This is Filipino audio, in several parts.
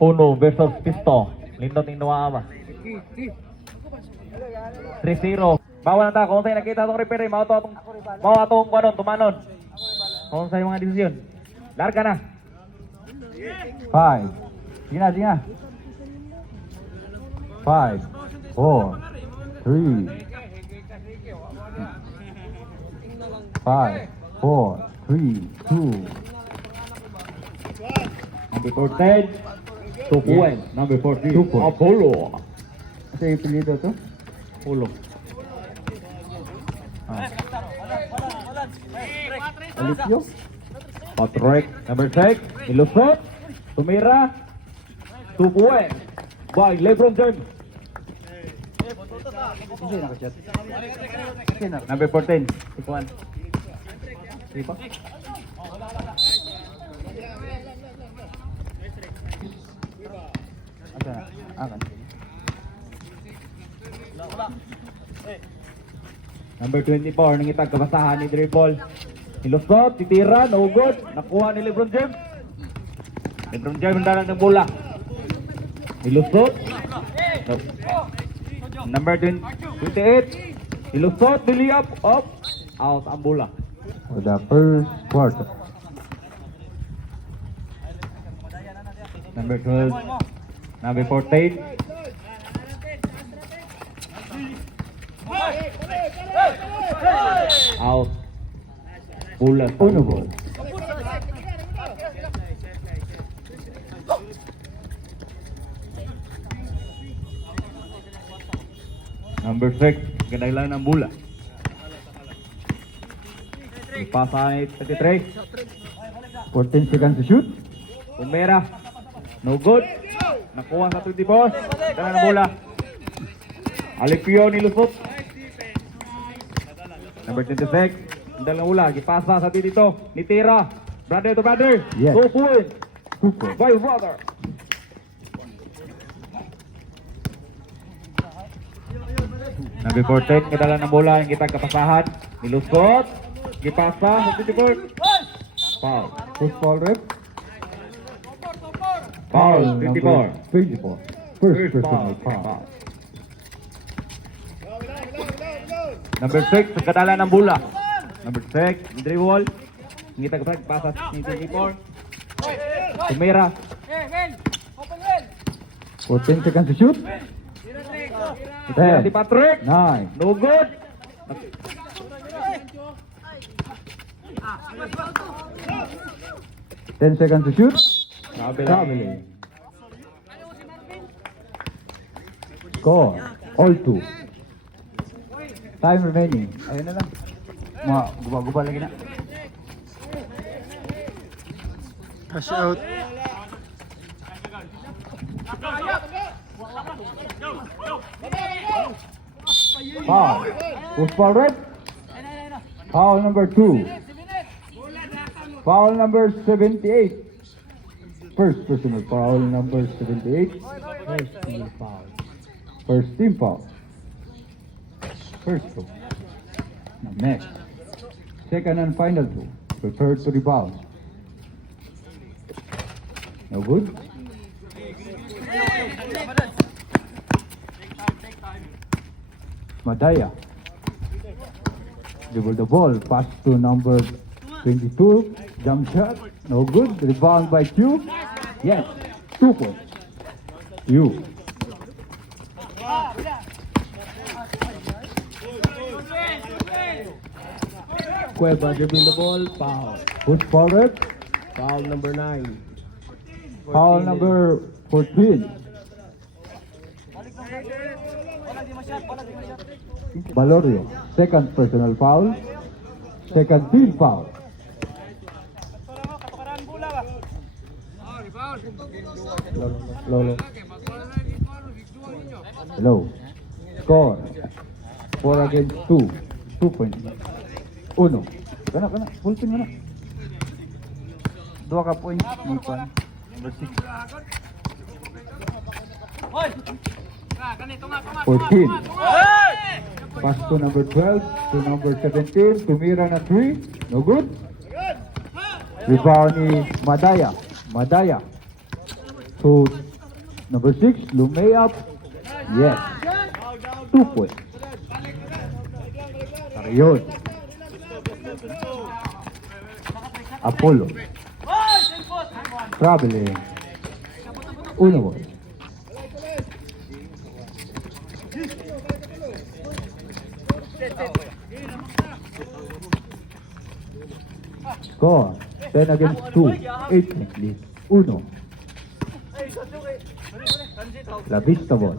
Uno versus Pisto. Lindot ng Nuama. 3-0. Bawal na ta. Kung sa'yo nakita itong referee, mau atong kuanon, tumanon. Kung sa'yo mga desisyon. Larga na. 5. Sige na, sige na. 5, 4, 3. 5, 4, 3, 2. Number 14. Tupuan. Number 14. Apollo. Ito yung pilito to? Apollo. Alipyo? Patrick. Number 6. Ilusot. Tumira. Tupuan. By Lebron James. Hindi nakachat. Hindi na. Number 14. Tupuan. Sige pa. Asa na? Akan. Number 24, nangitag kabasahan ni dribble. Nilusot, titira, no good. Nakuha ni Lebron James. Lebron James ang dalang ng bola. Nilusot. Number 28. Nilusot, niliyap, up. Out ang bola. For the first quarter. Number 12. Number 14. Out. Bola. Uno ball. Number 6, ganailan ng bola. Ipasa ni 33. 14 seconds to shoot. Umera. No good. Nakuha sa 24. Ganailan ng bola. Alipio ni Lusot. Number 26. Ang ng bola. Ipasa sa dito. Ni Tira. Brother to brother. Yes. 2 points. 2 points. By brother. Number 14, kadala ng bola yung kitang kapasahan. Nilusot. Gipasa sa 24. Foul. First foul rep. Foul. Number 24. 24. First personal foul. Number 6, kadala ng bola. Number 6, dribble. Yung kitang kapasahan. Pasa sa 24. Tumira. 14 seconds to shoot. Ito si Patrick. 9. No good. 10 seconds to shoot. Sabi lang. Traveling. Score. All 2. Time remaining. Ayun na lang. Mga guba-guba lagi na. Cash out. Foul. First foul red. Foul number 2. Foul number 78. First personal foul number 78. First team foul. First team foul. First two. Now next. Second and final two. Prepare to rebound. No good. Madaya. Dribble the ball. Pass to number 22. Jump shot. No good. Rebound by Q. Yes. 2 points. You. Cueva dribbling the ball. Foul. Push forward. Foul number 9. Foul number 14. Valorio. Second personal foul. Second team foul. Lolo. Hello. Score. 4 against 2. 2 points. Uno. Kana. Full team na. 2 ka points. Nipan. Number 6. 14. Pass to number 12, to number 17, tumira na 3, no good. Rebound ni Madaya. Madaya. To number 6, Lumayap. Yes. 2 points. Ayun. Apollo. Traveling. Uno ball. Score 10 against 2. 8 point lead. Uno. La Vista ball.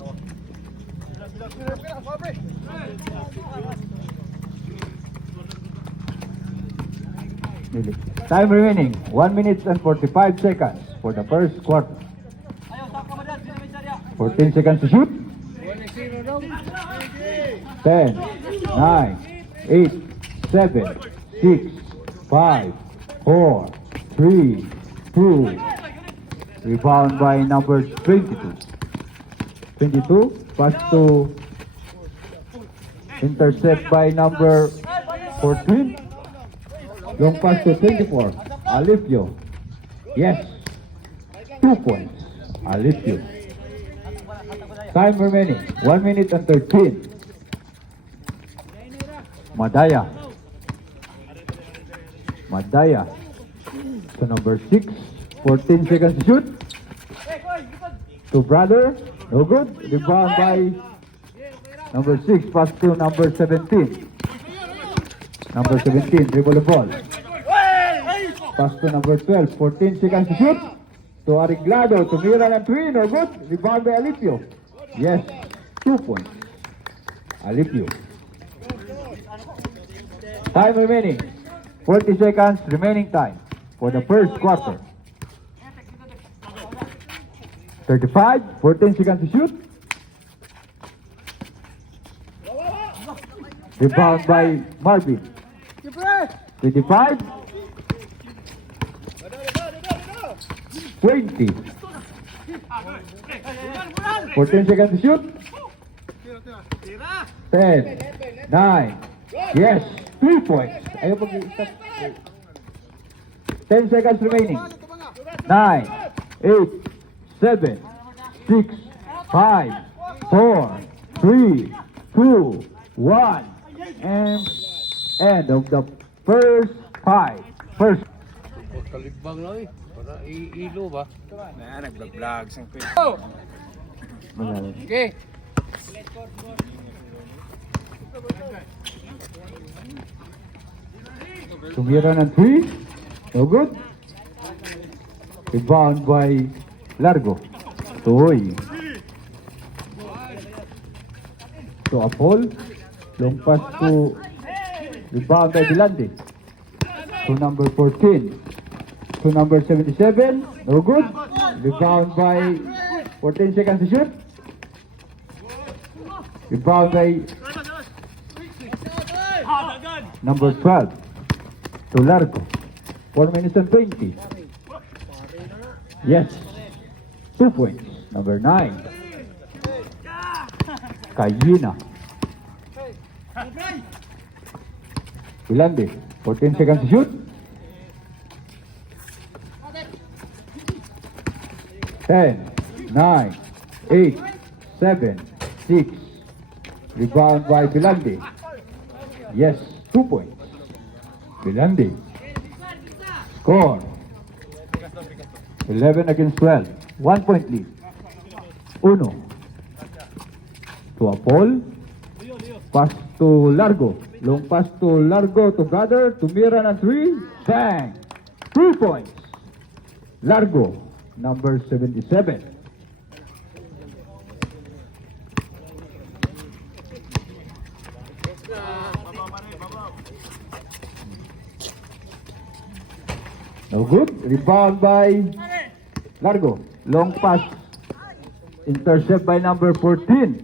Time remaining 1 minute and 45 seconds for the first quarter. 14 seconds to shoot. 10, 9, 8, 7, 6, 5, 4, 3, 2. Rebound by number 22. 22, pass to intercept by number 14. Long pass to 24. Alipio. Yes. 2 points. Alipio. Time remaining 1 minute and 13. Madaya. Madaya. To number 6. 14 seconds to shoot. To brother. No good. Rebound by number 6. Pass to number 17. Number 17. Dribble the ball. Pass to number 12. 14 seconds to shoot. To Ariglado. To Mira and 3. No good. Rebound by Alipio. Yes. 2 points. Alipio. Time remaining. 40 seconds remaining time for the first quarter. 35. 14 seconds to shoot. Rebound by Marvin. 25. 20. 14 seconds to shoot. 10. 9. Yes. 3 points. Ayaw pag-stop. 10 seconds remaining. 9. 8. 7. 6. 5. 4. 3. 2. 1. And end of the first 5. First. Kaligbang lang eh. Para ilo ba? Nag-vlog sang quick. Okay. Tumira ng 3. No good. Rebound by Largo. Toy. To Apol. Long pass to rebound by Bilandi. To number 14. To number 77. No good. Rebound by 14 seconds to shoot. Rebound by number 12. To Largo. 4 minutes and 20. Yes. 2 points. Number 9. Kayina. Bilandi. 14 seconds to shoot. 10, 9, 8, 7, 6. Rebound by Bilandi. Yes, 2 points. Bilandi. Score. 11 against 12. 1 point lead. Uno. To Apol. Pass to Largo. Long pass to Largo to brother. To Miran and 3. Bang. 3 points. Largo. Number 77. No good. Rebound by Largo. Long pass. Intercept by number 14.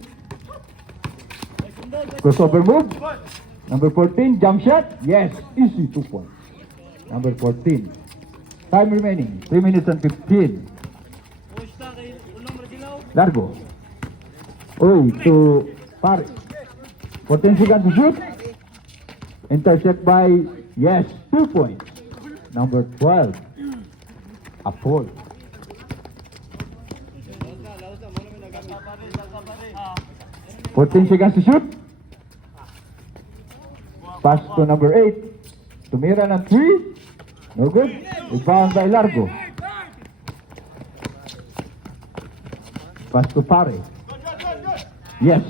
Crossover move. Number 14. Jump shot. Yes. Easy 2 points. Number 14. Time remaining. 3 minutes and 15. Largo. Oy, to Paris. 14 seconds to shoot. Intercept by, yes, 2 points. number 12. A foul. Seconds to shoot. Pass to number 8. Tumira ng 3. No good. Rebound by Largo. Pass to Pare. Yes.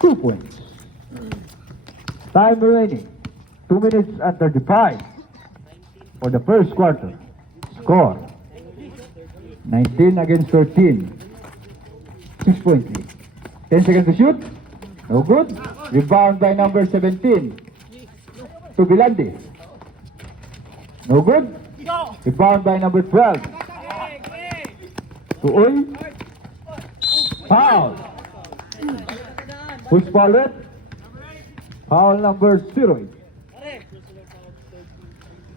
2 points. Time remaining. 2 minutes and 35 for the first quarter. Score 19 against 13. 6.3. 10 seconds to shoot. No good. Rebound by number 17. To Bilandi. No good. Rebound by number 12. To Uy. Foul. Who's fouled it? Foul number 0.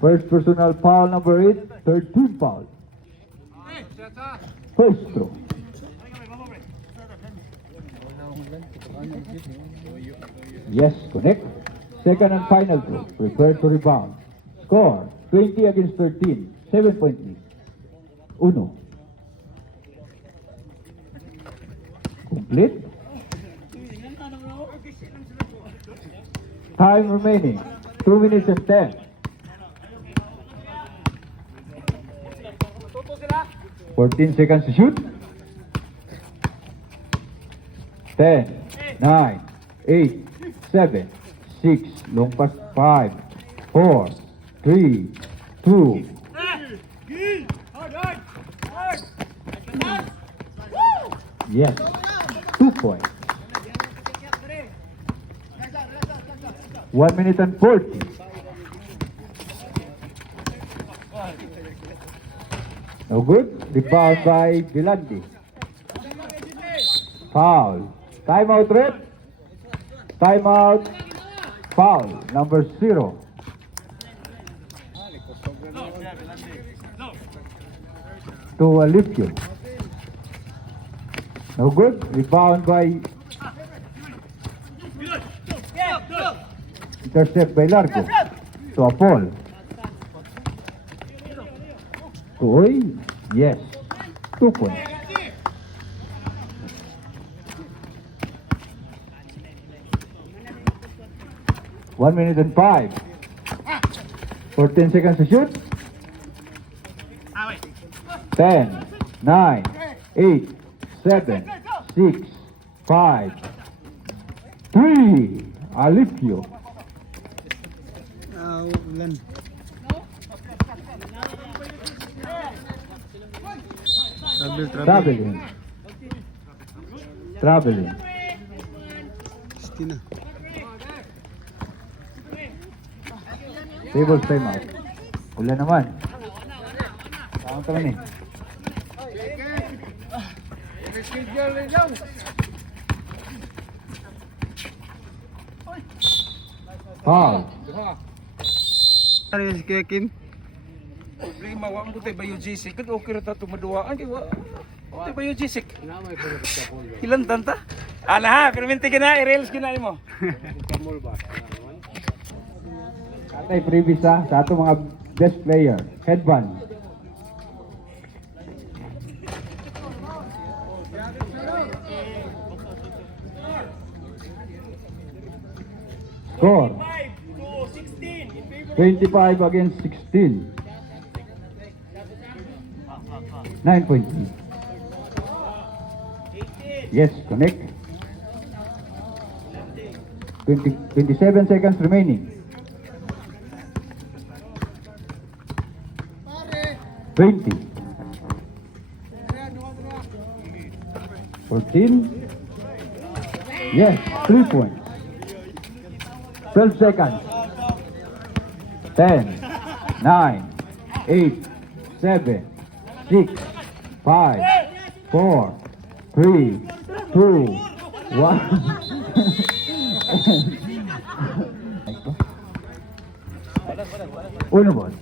First personal foul number 8. Third team foul. First throw. Yes, connect. Second and final throw. Prepare to rebound. Score 20 against 13. 7.3. Uno. Complete. Time remaining. 2 minutes and 10. 14 seconds to shoot. 10, 9, 8, 7, 6, long pass 5, 4, 3, 2. Yes, 2 points. 1 minute and 40. No good. Rebound by Bilandi. Foul. Timeout, Red. Timeout. Foul. Number 0. To Alipio. No good. Rebound by... Intercept by Largo. To Apol. To Uy. Yes. 2 points. One minute and 5. 14 seconds to shoot. 10, 9, 8, 7, 6, 5, 3. Alipio. Traveling. Table time out. Ulan naman. Saan naman eh. Foul. Ano yung si Kekin? Problema, wala mo tayo bayo Jessic. Kung okay na ito maduwaan, di ba? Tayo bayo Jessic. Ilan tanta? Ala ha, perminti ka na, i-rails ka na mo. Katay previous sa ato mga best player. Headband. Score 25 against 16. 9.3. Yes, connect. 27 seconds remaining. 20. 14. Yes, 3 points. 12 seconds. 10, 9, 8, 7, 6, 5, 4, 3, 2, 1. Uno ball.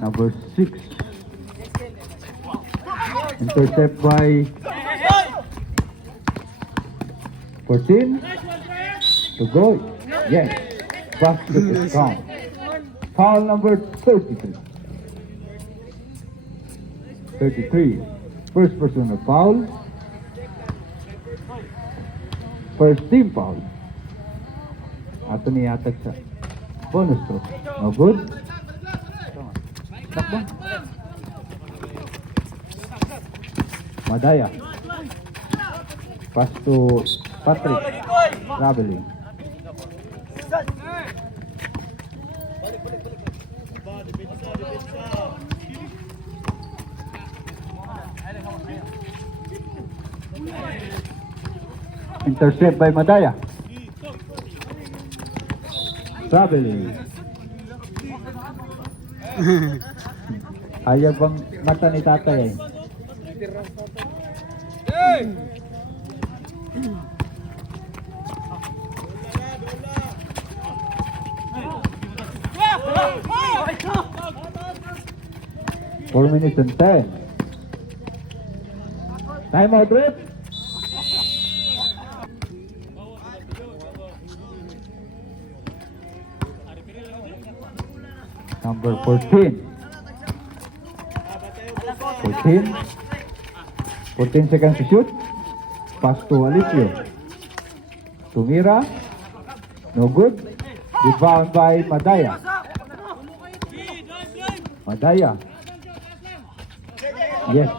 Number 6. Intercept by 14. To go. Yes. Basket is count. Foul number 33. 33. First personal foul. First team foul. Ato niyatag sa bonus stroke. No good. Takbo. Madaya. Pass to Patrick. Traveling. Intercept by Madaya. Traveling. Ayaw bang mata ni tatay eh. Four minutes and 10. Time out, ref. Number 14. 14 seconds to shoot. Pass to Alicio. Tumira. No good. Rebound by Madaya. Madaya. Yes.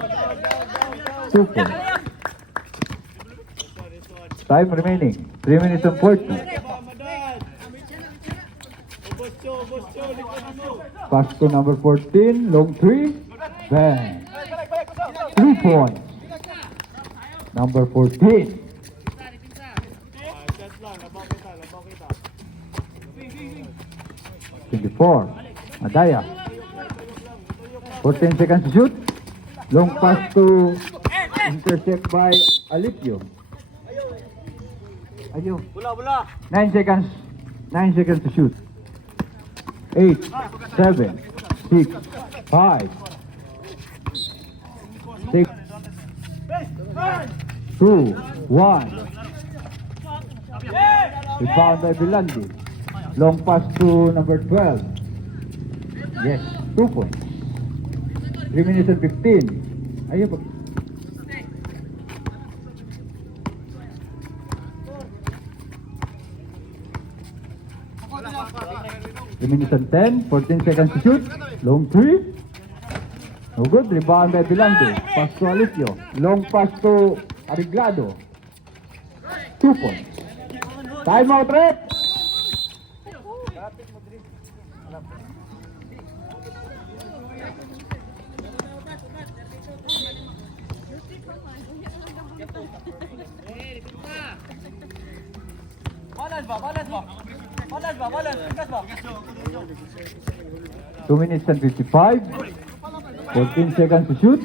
2 points. Time remaining. 3 minutes and 40. Pass to number 14. Long 3. Bang. 3 points. Number 14. Before Madaya. 14 seconds to shoot. Long pass to intercept by Alipio. Ayo. 9 seconds. 9 seconds to shoot. 8, 7, 6, 5, 6, 2, 1. Rebound by Bilandi. Long pass to number 12. Yes, 2 points. 3 minutes and 15. Ayun ba? Minutes and 10, 14 seconds to shoot. Long 3. No good. Rebound by Bilandi. Pass to Alicio. Long pass to Ariglado. 2 points. Time out, ref. Two minutes and 55. 14 seconds to shoot.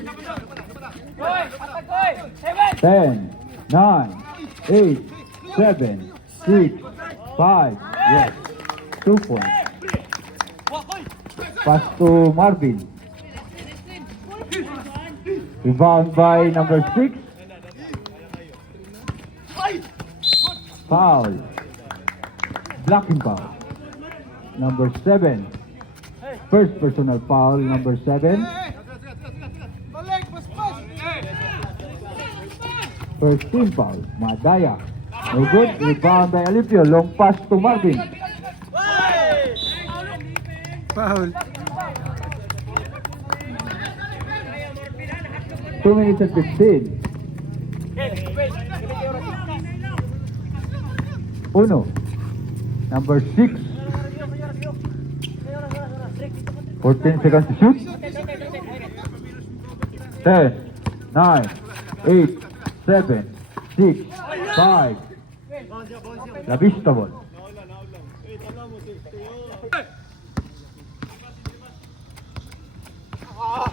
10, 9, 8, 7, 6, 5. Yes. 2 points. Pass to Marvin. Rebound by number 6. Foul. Blocking foul. Number 7. First personal foul, number 7. First team foul, Madaya. No good. Rebound by Alipio. Long pass to Marvin. Foul. 2 minutes and 15. Uno. Number 6. 14 seconds to shoot. 10, 9, 8, 7, 6, 5. La vista ball.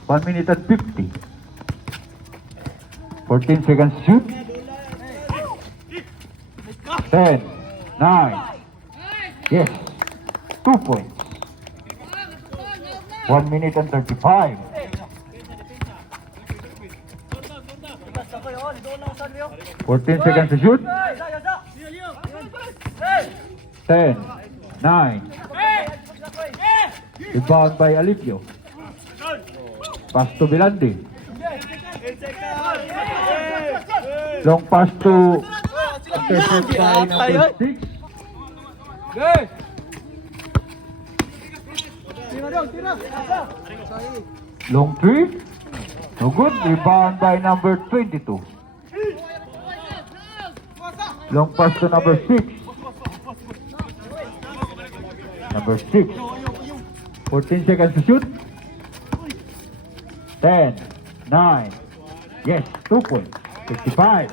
One minute and 50. 14 seconds to shoot. 10, 9. Yes. 2 points. 1 minute and 35. 14 seconds to shoot. 10, 9. Rebound by Alipio. Pass to Bilandi. Long pass to intercept by number 6. Long three. No good. Rebound by number 22. Long pass to number 6. Number 6. 14 seconds to shoot. 10, 9. Yes, 2 points. 55.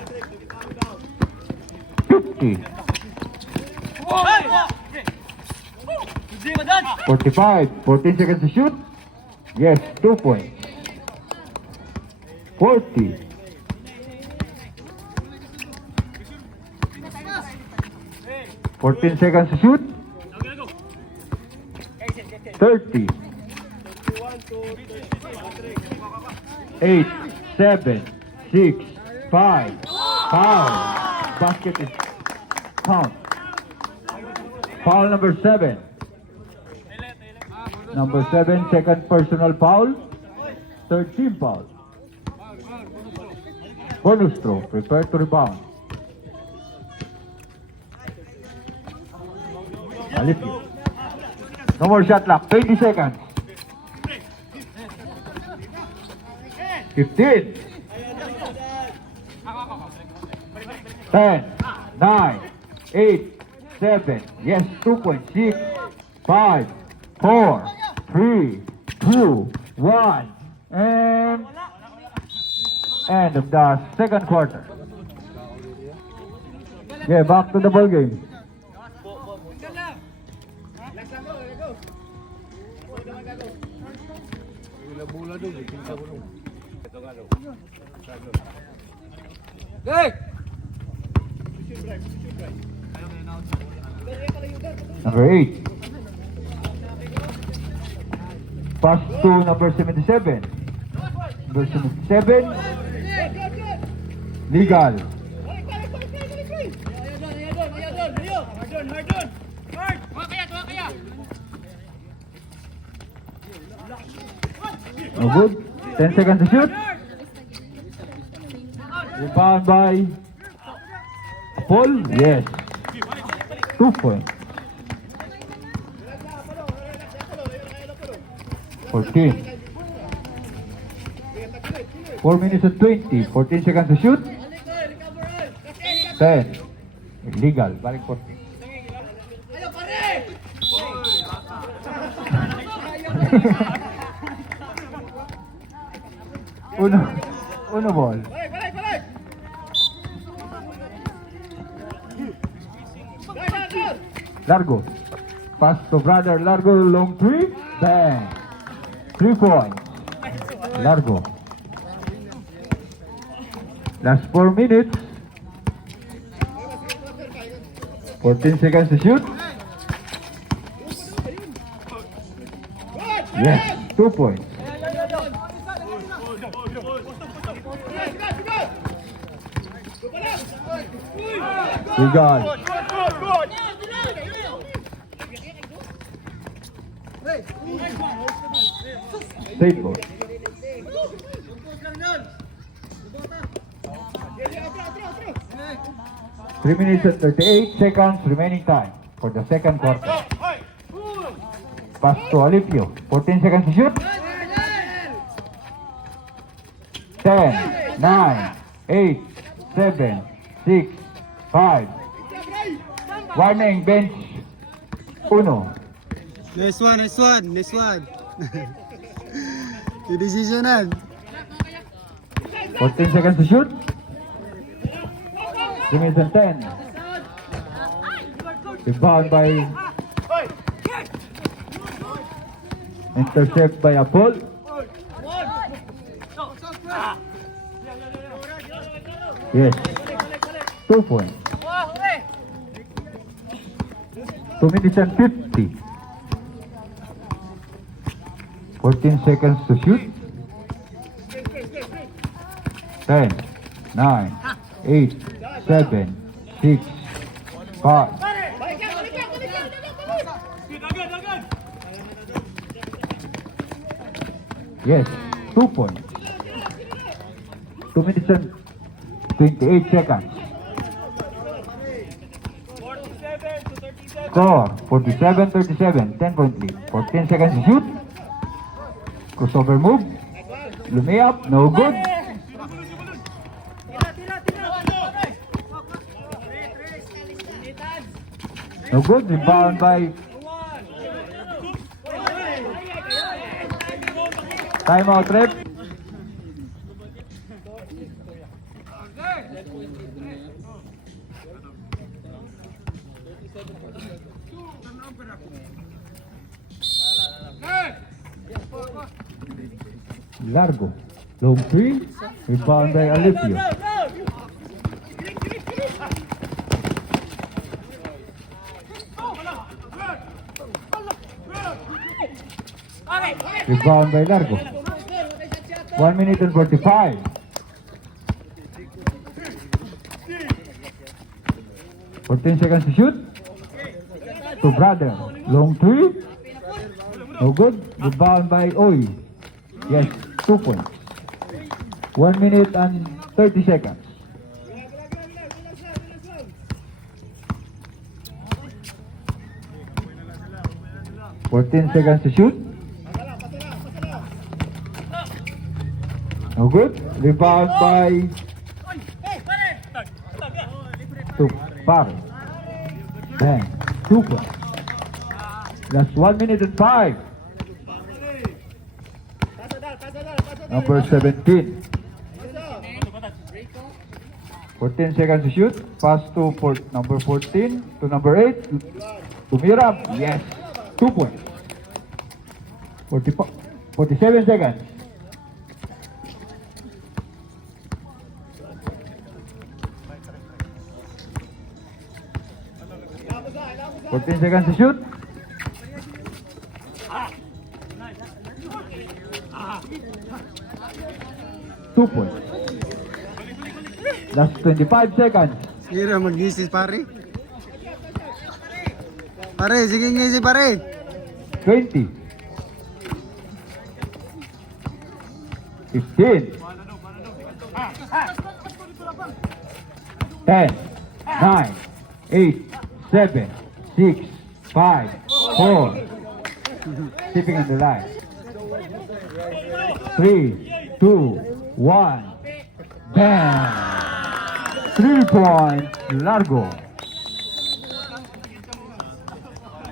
50. 45. 14 seconds to shoot. Yes, 2 points. 40. 14 seconds to shoot. 30. 8, 7, 6, 5. Foul. Basket is count. Foul number 7. Number 7, second personal foul. Third team foul. Bonus throw. Prepare to rebound. Alipio. No more shot clock. 20 seconds. 15. 10, 9, 8, 7. Yes, 2.6. 5, 4, 3, 2, 1. And end of the second quarter. Yeah, back to the ball game. Bola doon, pinta ko doon. Number 8. Pass to number 77. Number 77. Legal. No good. 10 seconds to shoot. Rebound by Paul. Yes. 2 points. 14. 4 minutes and 20. 14 seconds to shoot. 10. Illegal. Balik 14. Uno ball. Largo. Pass to brother Largo. Long three. Bang. 3 points. Largo. Last 4 minutes. 14 seconds to shoot. Yes, 2 points. We got straight ball. 3 minutes and 38 seconds remaining time for the second quarter. Pass to Alipio. 14 seconds to shoot. 10, 9, 8, 7, 6, 5. Warning, bench. Uno. Nice one, nice one, nice one. Yung decisionan. 14 seconds to shoot. 3 minutes and 10. Rebound by intercept by Apol. Yes. 2 points. 2 minutes and 50. 14 seconds to shoot. 10, 9, 8, 7, 6, 5. Yes, 2 points. 2 minutes and 28 seconds. Score 47-37, 10-point lead. 14 seconds to shoot. Crossover move. Lumayap, no good. No good. Rebound by timeout rep. Largo. Long three. Rebound by Alipio. Rebound by Largo. 1 minute and 45. For 10 seconds to shoot. To Brother. Long three. No good. Rebound by Oy. Yes, 2 points. 1 minute and 30 seconds. For 10 seconds to shoot. No good. Rebound by to Pare. Then 2 points. Last 1 minute and 5. Number 17. 14 seconds to shoot. Pass to number 14 to number 8. To Miram. Yes. 2 points. 47 seconds. Fourteen seconds to shoot. Two points. Last 25 seconds. Sige mag-ngisi pare. Pare, sige ngisi pare. 20. 15. 10. 9. 8. 7. 6. 5. 4. Keeping on the line. 3, 2, 1. Bam! 3 points. Largo.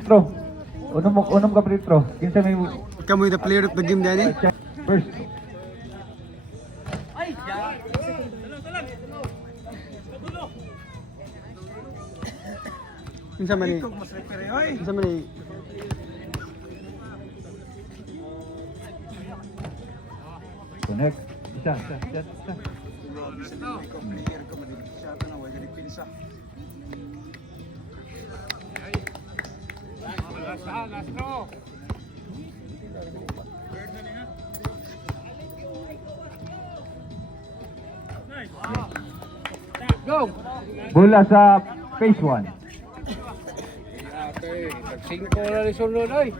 Bro, unong ka pretro. Kinsa may Kamu the player of the game dani. first. Unsa man ni? Mas repair oy. Unsa man ni? Connect. Isa. Go! Bola sa phase 1. Okay, nag-5 na ni sunod ay.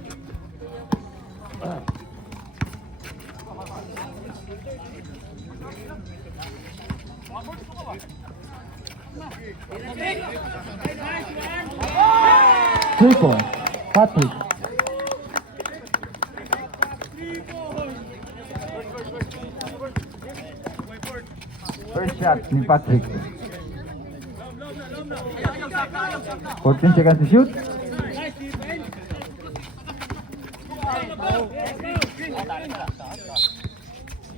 Three points. Patrick. First shot ni Patrick. 14 seconds to shoot.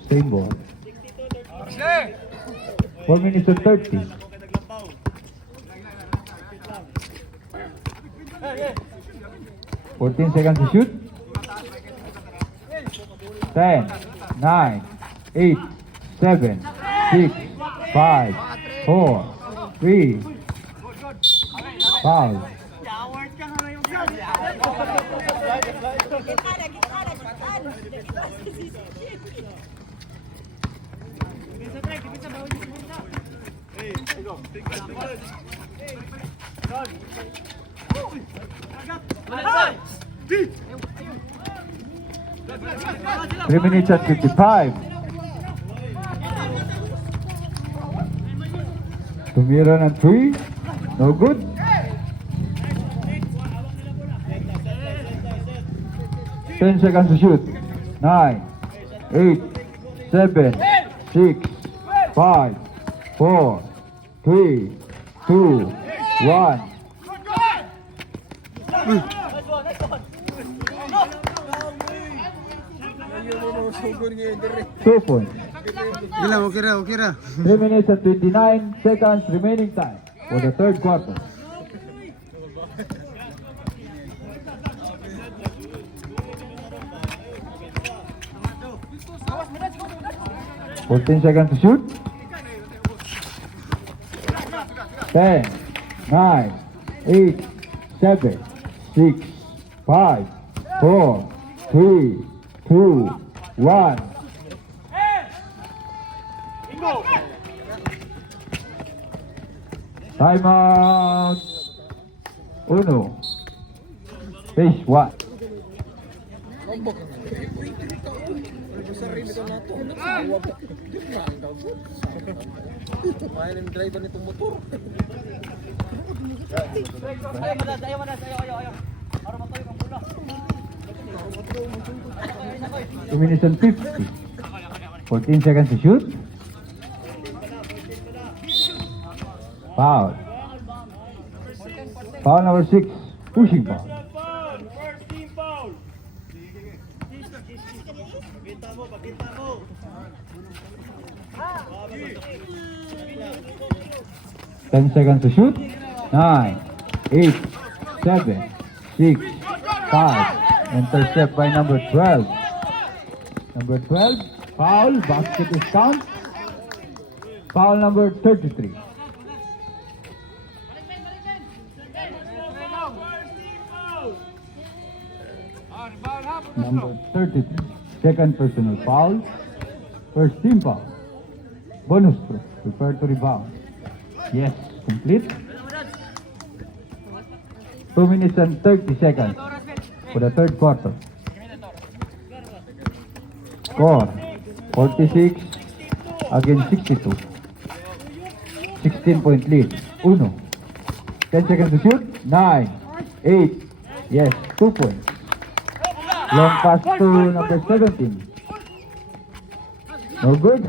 Same ball. 4 minutes and 30. Fourteen seconds to shoot. 10, 9, 8, 7, 6, 5, 4, 3. Foul. Three minutes at 55. Tumira ng 3. No good. Ten seconds to shoot. 9, 8, 7, 6, 5, 4, 3, 2, 1. Two points. Gila, okay ra, okay ra. 3 minutes and 29 seconds remaining time for the third quarter. Fourteen seconds to shoot. 10, 9, 8, 7, 6, 5, 4, 3, 2, 1. Timeout. Uno. Phase 1. Two minutes and 50. 14 seconds to shoot. Foul. Foul number 6. Pushing foul. Ten seconds to shoot. 9, 8, 7, 6, 5. Intercept by number 12. Number 12. Foul. Basket is count. Foul number 33. Number 33. Second personal foul. First team foul. Bonus throw. Prepare to rebound. Yes, complete. 2 minutes and 30 seconds for the third quarter. Score 46 against 62. 16-point lead. Uno. 10 seconds to shoot. 9, 8. Yes, 2 points. Long pass to number 17. No good.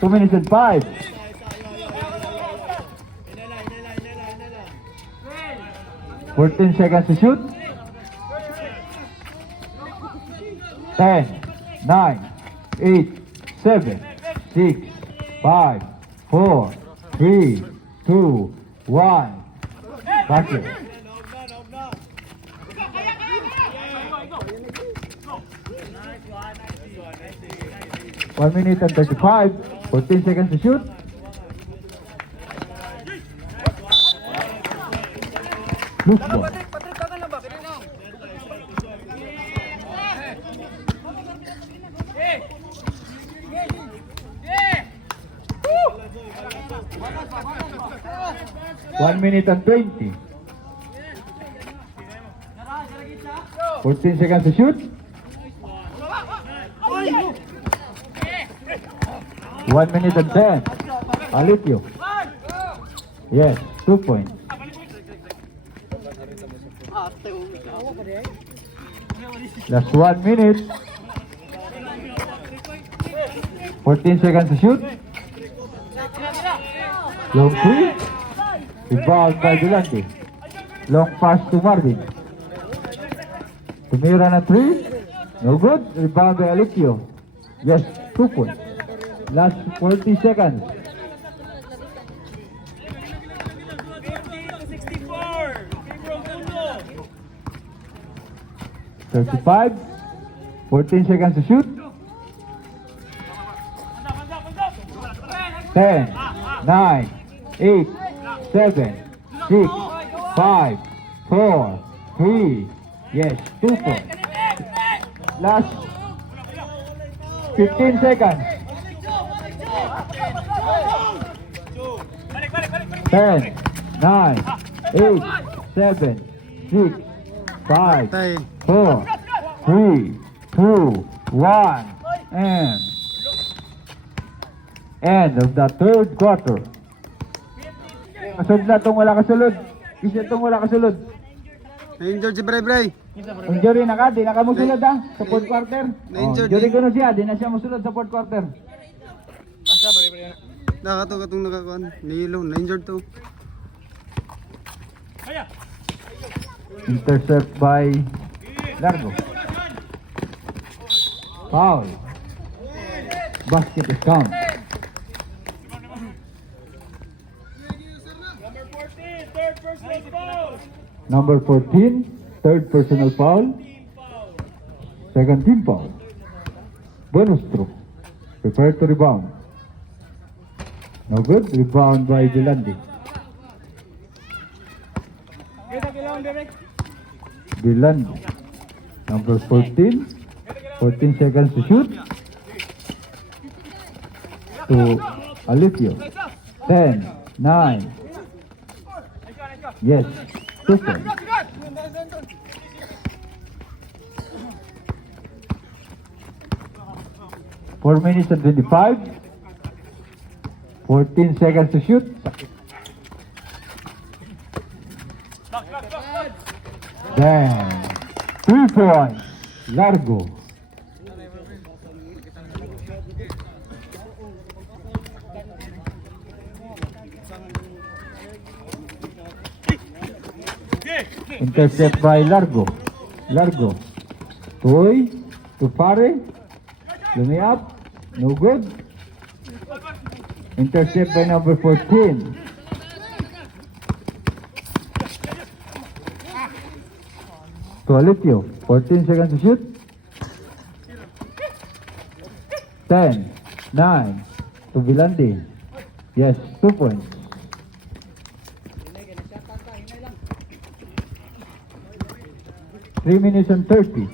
2 minutes and 5. Fourteen seconds to shoot. 10, 9, 8, 7, 6, 5, 4, 3, 2, 1. Basket. One minute and 35. 14 seconds to shoot. Loose ball. One minute and 20. 14 seconds to shoot. 1 minute and 10. Alipio. Yes, 2 points. Last 1 minute. 14 seconds to shoot. Long three. Rebound by Delante. Long pass to Marvin. Tumira na 3. No good. Rebound by Alipio. Yes, 2 points. Last 40 seconds. 35. 14 seconds to shoot. 10, 9, 8, 7, 6, 5, 4, 3. Yes, 2 points. Last 15 seconds. 10, 9, 8, 7, 6, 5, Tay. 4, 3, 2, 1, and End of the third quarter. Kasunod na itong wala kasulod. Isa itong wala kasulod. Na-injured si Bray Bray. Injury na ka, di na ka musulod ha, sa fourth quarter. Na-injured Injury eh. ko na siya, di na siya musulod sa fourth quarter. Katong nakakuan. Nilo, na-injured to. Intercept by Largo. Foul. Basket is count. Number 14, third personal foul. Second team foul. Bonus throw. Prepare to rebound. No good. Rebound by Vilandi. Vilandi. Number 14. 14 seconds to shoot. To Alipio. 10, 9. Yes. 2 points. Four minutes and 25. 14 seconds to shoot. Damn. 3 points. Largo. Intercept by Largo. Largo. Toy. To Pare. Lumiap. No good. Intercept by number 14. To Alipio. 14 seconds to shoot. 10, 9. To Vilandi. Yes, 2 points. Three minutes and 30.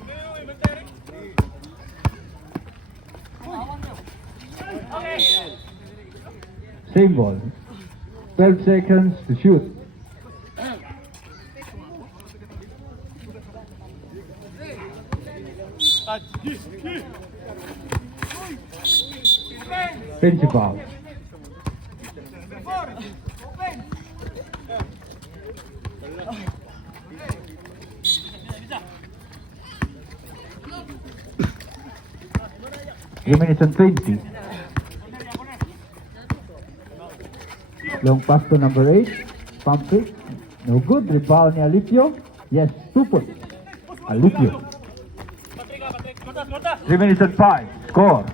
Same ball. 12 seconds to shoot. Principal. Three minutes and 20. Long pass to number 8. Pump fake. No good. Rebound ni Alipio. Yes, 2 points. Alipio. 3 minutes and 5. Score.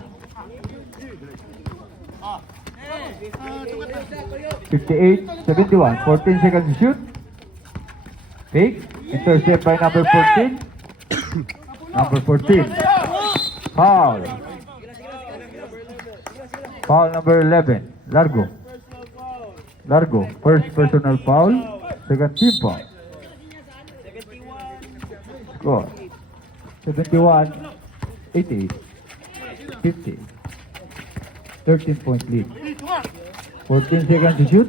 58-71. 14 seconds to shoot. Fake. Intercept by number 14. Number 14. Foul. Foul number 11. Largo. Largo. First personal foul. Second team foul. Score. 71-88. 50. 13-point lead. 14 seconds to shoot.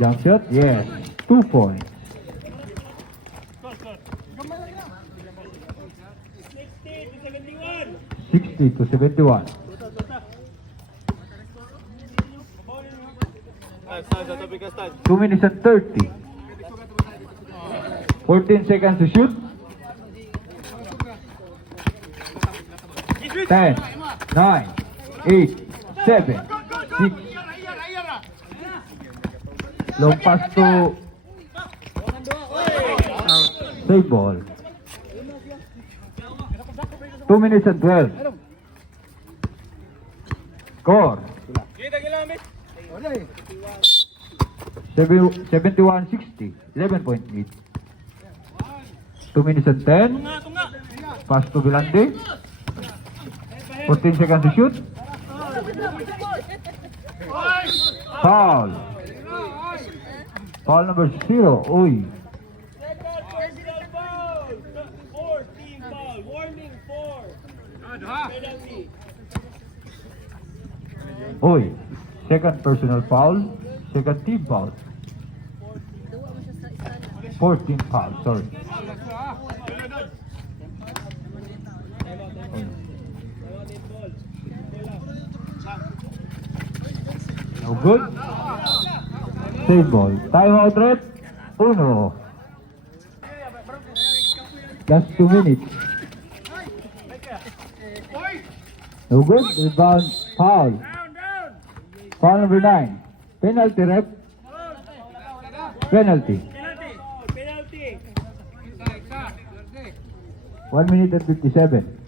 Jump shot. Yes. 2 points. 60-71. 2 minutes and 30. 14 seconds to shoot. 10, 9, 8, 7, 6. Long pass to save ball. 2 minutes and 12. Score. 71-60. 11-point lead. 2 minutes and 10. Pass to Vilandi. 14 seconds to shoot. Foul. Foul number 0. Uy. Uy. Second personal foul. Second team foul. 14 foul. Sorry. No good. Save ball. Timeout rep. 1. Just 2 minutes. No good. Rebound. Foul. Foul number 9. Penalty rep. Penalty. 1 minute and 57.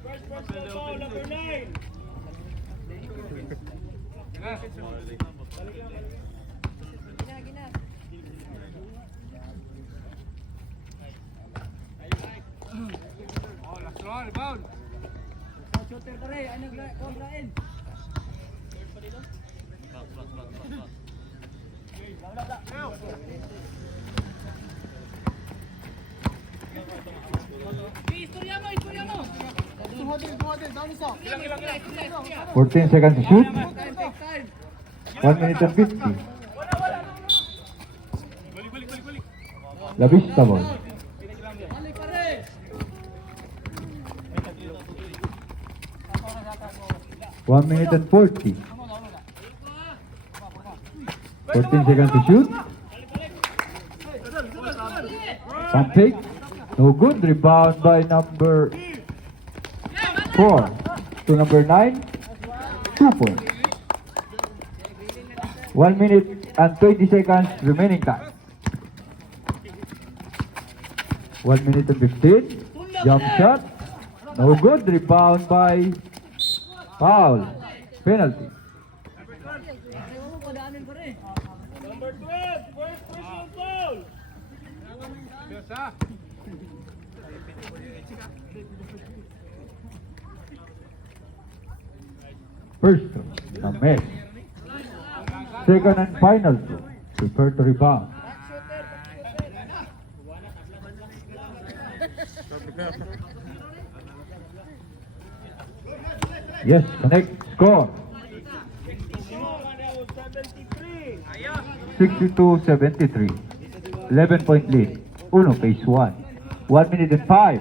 Istorya mo. 14 seconds to shoot. 1 minute and 50. La Vista ball. 1 minute and 40. 14 seconds to shoot. Pump fake. No good. Rebound by number 4 to number 9. 2 points. 1 minute and 20 seconds remaining time. 1 minute and 15. Jump shot. No good. Rebound by foul. Penalty. First throw, a mess. Second and final throw. Prepare to rebound. Yes, connect, score. 62-73. 11-point lead. Uno, phase 1. 1 minute and 5.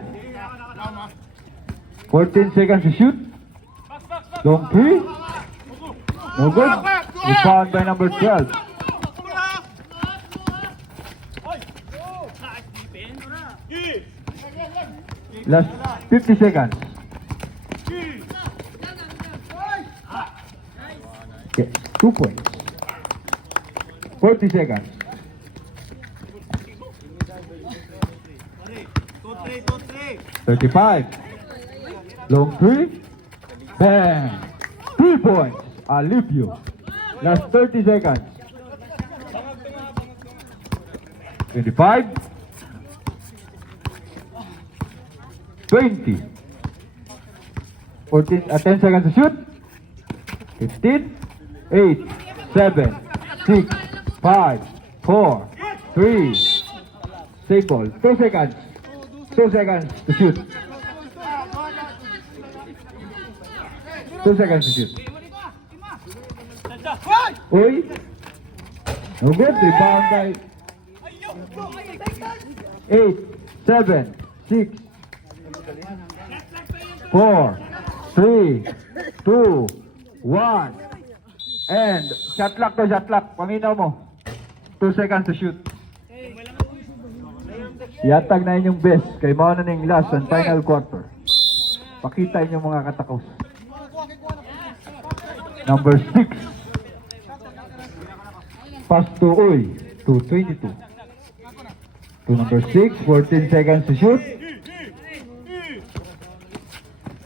14 seconds to shoot. Long three. No good. Rebound by number 12. Last 50 seconds. Okay, 2 points. 40 seconds. $35. Long three. Bang. 3 points. Alipio. Last 30 seconds. 25. 20. 14, 10 seconds to shoot. 15. 8. 7. 6. 5. 4. 3. Save ball. 2 seconds. 2 seconds to shoot. 2 seconds to shoot. Uy. No good. Rebound by 8, 7, 6, 4, 3, 2, 1. And shot clock to shot clock. Paminaw mo. 2 seconds to shoot. Yatag na inyong best kay mao na ning last and final quarter. Pakita inyong mga katakos. Number 6. Pass to Uy to 22. To number 6, 14 seconds to shoot.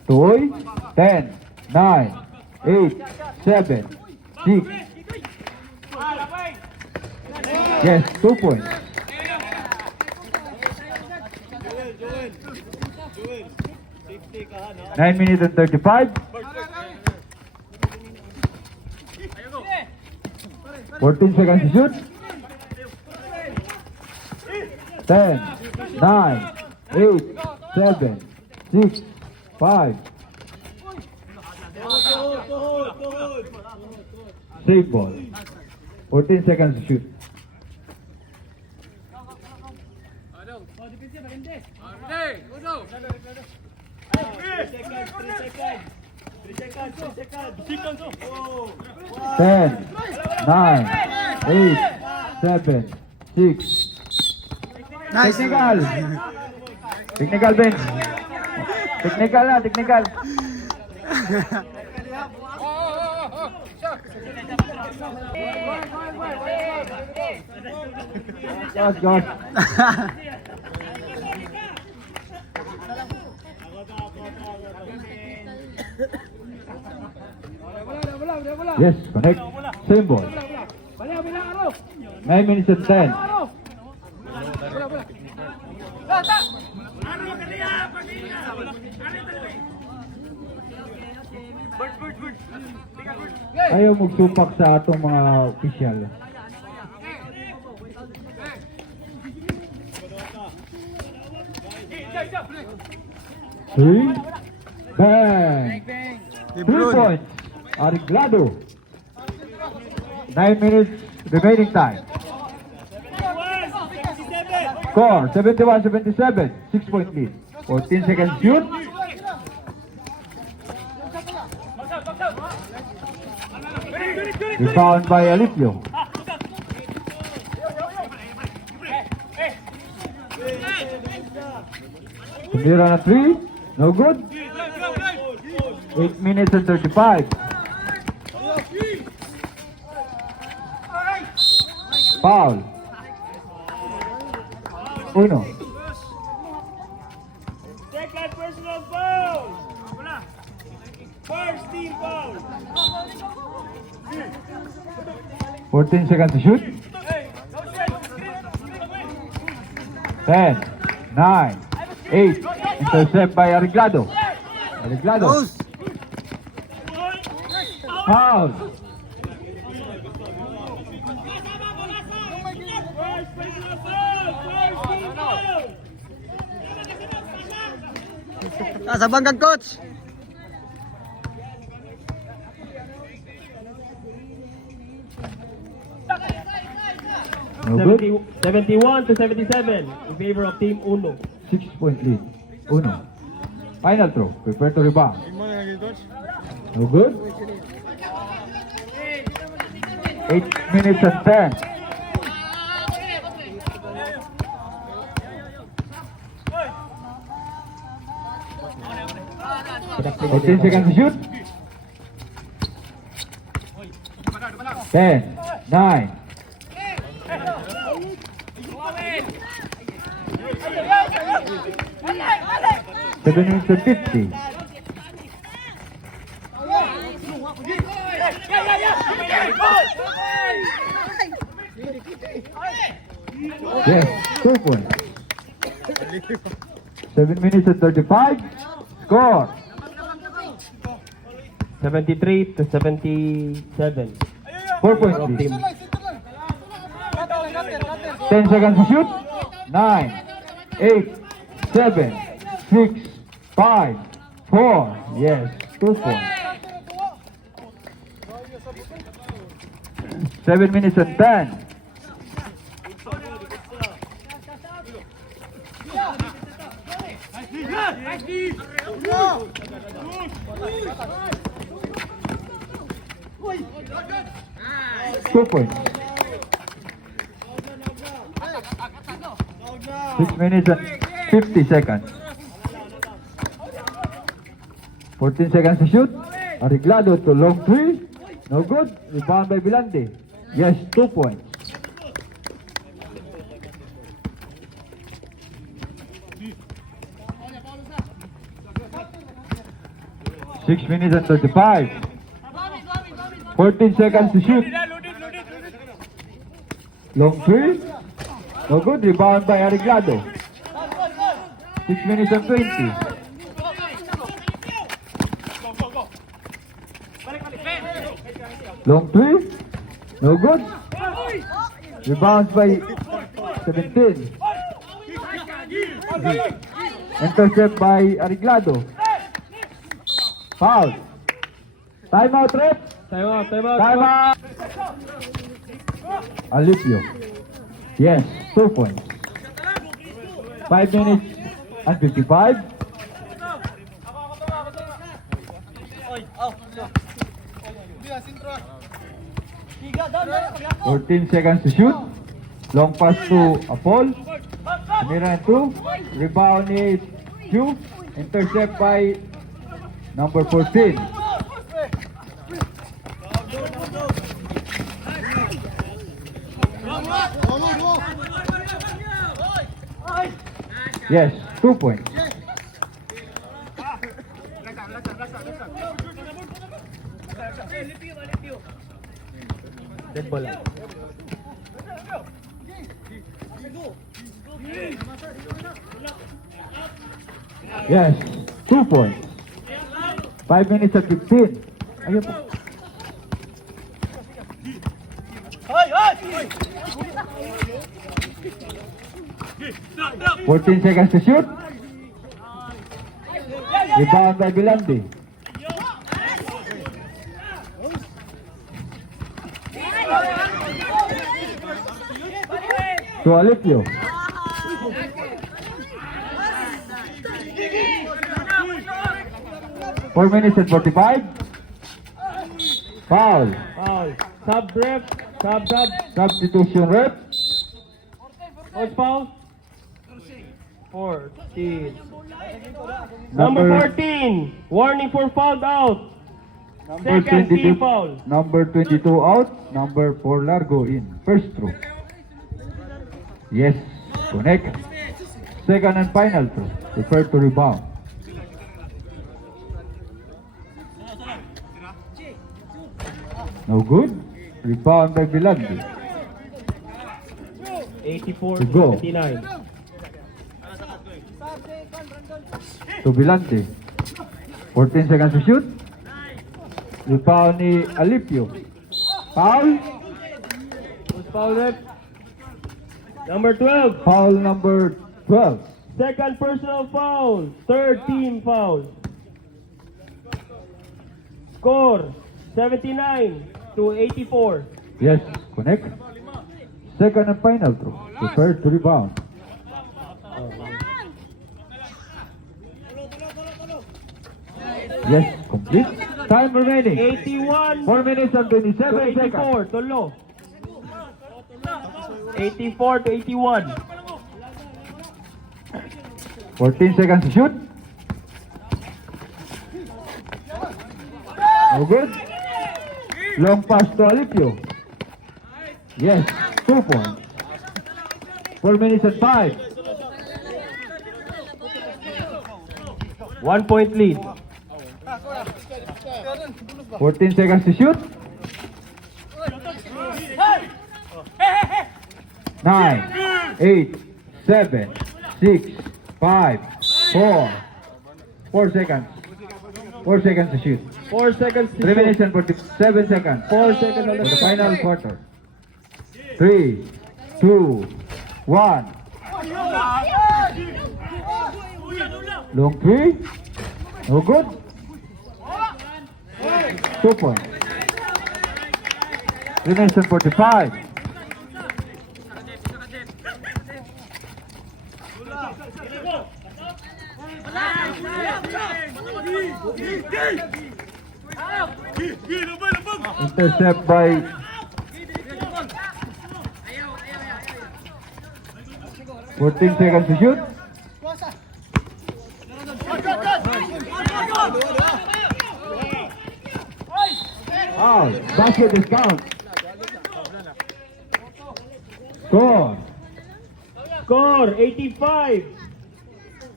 To Uy, 10, 9, 8, 7, 6. Yes, 2 points. Nine minutes and 35. 14 seconds to shoot. 10, 9, 8, 7, 6, 5. Save ball. 14 seconds to shoot. 10, 9, 8, 7, 6. Nice. Technical. Technical bench. Technical na, technical. Gosh. Yes, connect. Same ball. 9 minutes and 10. Ayaw magsupak sa atong mga opisyal. Three. Bang. 3 points. Arreglado. 9 minutes remaining time. Score 71-77. 6-point lead. 14 seconds shoot. Rebound by Alipio. Tumira na 3. No good. 8 minutes and 35. Foul. Uno. Second personal foul. First team foul. 14 seconds to shoot. 10, 9, 8. Intercept by Arreglado. Arreglado. Close. Foul. First personal foul. First team foul. Sa bangkag coach. No good. 71-77 in favor of Team Uno. 6-point lead. Uno. Final throw. Prepare to rebound. No good. 8 minutes and 10. Fourteen seconds to shoot. 10, 9. 7 minutes and 50. Yes, 2 points. 7 minutes and 35. Score. 73-77. 4 points lead. 10 seconds to shoot. 9, 8, 7, 6, 5, 4. Yes, 2 points. 7 minutes and 10. Two points. 6 minutes and 50 seconds. 14 seconds to shoot. Arreglado to long three. No good. Rebound by Vilande. Yes, 2 points. Six minutes and 35. 14 seconds to shoot. Long three. No good. Rebound by Arreglado. 6 minutes and 20. Long three. No good. Rebounds by 17. Intercept by Arreglado. Foul. Timeout, ref. Timeout. Timeout. Alipio. Yes, 2 points. 5 minutes and 55. 14 seconds to shoot. Long pass to Apol. Tumira and 2. Rebound is Q. Intercept by number 14. Yes, 2 points. Dead ball. Yes, 2 points. 5 minutes at 15. Ayun po. Stop. 14 seconds to shoot. Rebound by Bilandi. To Alipio. Four minutes and 45. Foul. Foul. Sub ref. Sub. Substitution rep. What's foul? 14. Number 14. Warning for foul out. Number Second 22 team foul. Number 22 out. Number 4 Largo in. First throw. Yes. Connect. Second and final throw. Prepare to rebound. No good. Rebound by Bilandi. 84 To go. 79. To Bilandi. 14 seconds to shoot. Rebound ni Alipio. Foul. What's foul ref? Number 12. Foul number 12. Second personal foul. Third team foul. Score 79 to 84. Yes, connect. Second and final throw. Prepare to rebound. Yes, complete. Time remaining. 81 4 minutes and to 27 seconds. 84. Tolo. 84 to 81. 14 seconds to shoot. No good. Long pass to Alipio. Yes, 2 points. 4 minutes and 5. 1 point lead. 14 seconds to shoot. 9, 8, 7, 6, 5, 4. 4 seconds. 4 seconds to shoot. 4 seconds to 3 minutes shoot. and 47 seconds. 4 seconds on For the the final quarter. 3, 2, 1. Long 3. No good. 2 points. 3 minutes and 45. Intercept by Fourteen seconds to shoot. Foul. Basket is count. Score. Score 85.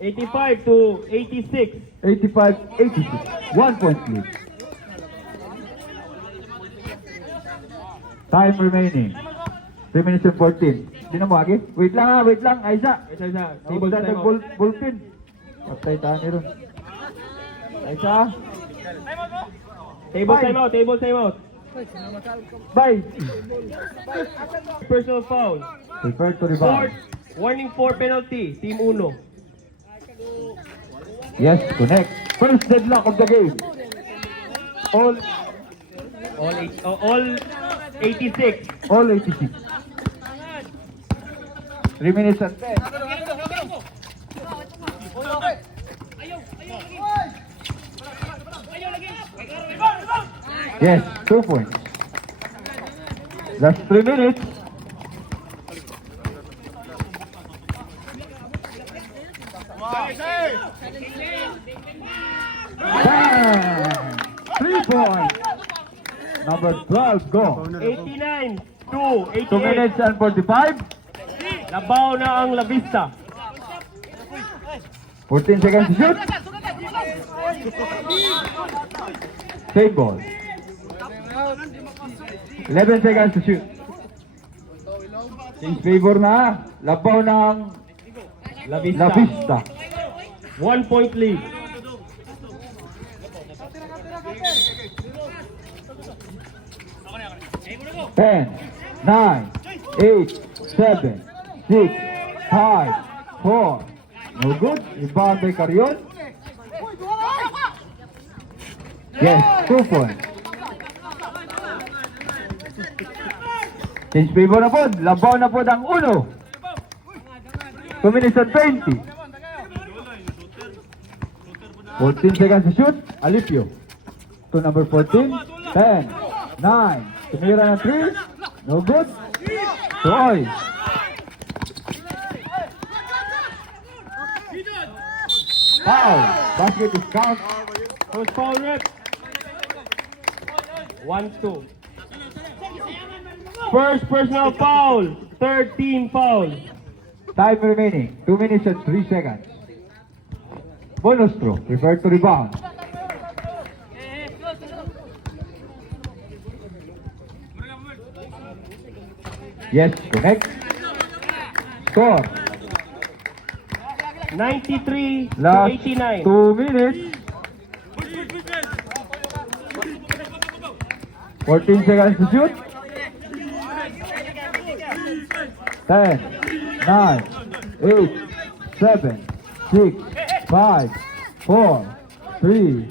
85 to 86. 85-86. 1 point lead. Time remaining. 3 minutes and 14. Sino mo, Agi? Wait lang, wait lang. Aisa. Isa. Table Table time out. bullpen. Patay tayo ni ron. Aisa. Table Bye. time out. Table time out. Bye. Personal foul. Prepare to Fourth. rebound. Warning for penalty. Team Uno. Yes, connect. First deadlock of the game. All All 86. 86. 3 minutes and 10. Yes, 2 points. Last 3 minutes. Bang! 3 points. Number 12, go. 89 to 2 minutes and 45. Labaw na ang La Vista. 14 seconds to shoot. Same ball. 11 seconds to shoot. Change favor na. Labaw ng La Vista. La Vista. 1 point lead. Ten, 9, 8, 7, 6, 5, 4. No good. Rebound by Carion. Yes, 2 points. Change favor na po. Labaw na po ang uno. 2 minutes and 20. 14 seconds to shoot. Alipio. To number 14. 10, 9. Tumira ng 3. No good. Troy. Foul. Basket is count. First foul rep. 1-2. First personal foul. 13 foul. Time remaining. 2 minutes and 3 seconds. Bonus throw. Prepared to rebound. Yes, connect. Score. 93 to Last 89. 2 minutes. 14 seconds to shoot. 10, 9, 8, 7, 6, 5, 4, 3.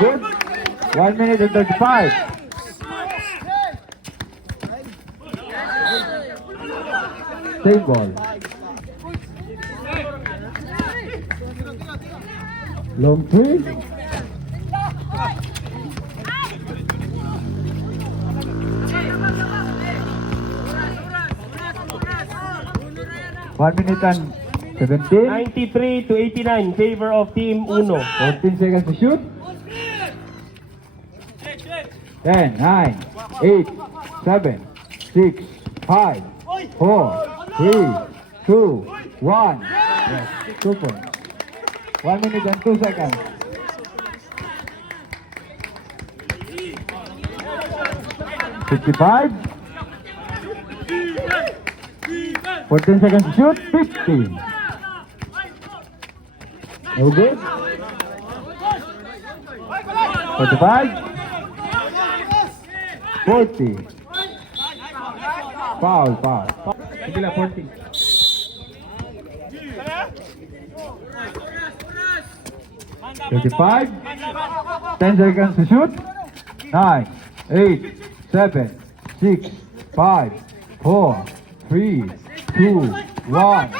Good. 1 minute and 35. Same ball. Long three. One minute and 17. 93 to 89 in favor of Team Uno. 14 seconds to shoot. 10, 9, 8, 7, 6, 5, 4, 3, 2, 1. Yes, 2 points. 1 minute and 2 seconds. $55. 14 seconds to shoot. 50. No good. 45. 40. Foul. Sige lang, 40. 35. 10 seconds to shoot. 9, 8, 7, 6, 5, 4, 3, 2, 1.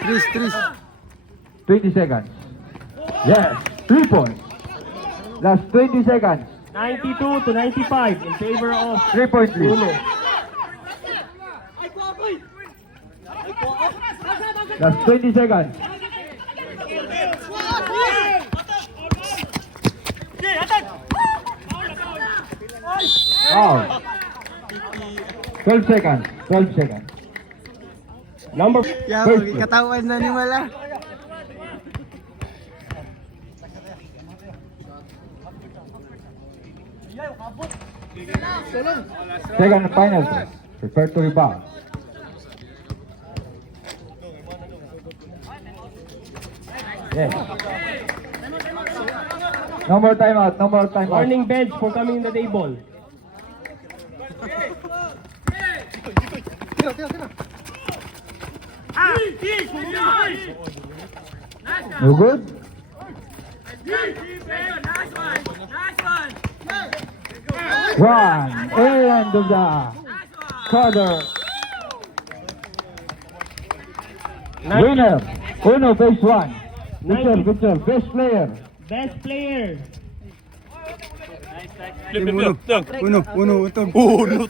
Tris. 20 seconds. Yes, 3 points. Last 20 seconds. 92 to 95 in favor of 3 points lead. Uno. Last 20 seconds. Foul. 12 seconds. 12 seconds. Number Ya, First. katawan na ni Mala. Second and final test. Prepare to rebound. Yes. No more timeout. No more timeout. warning bench for coming in the table. No good. One. End of the quarter. Winner. Uno, phase 1. Picture. Best player. Best player. Uno, uno, uno, uno.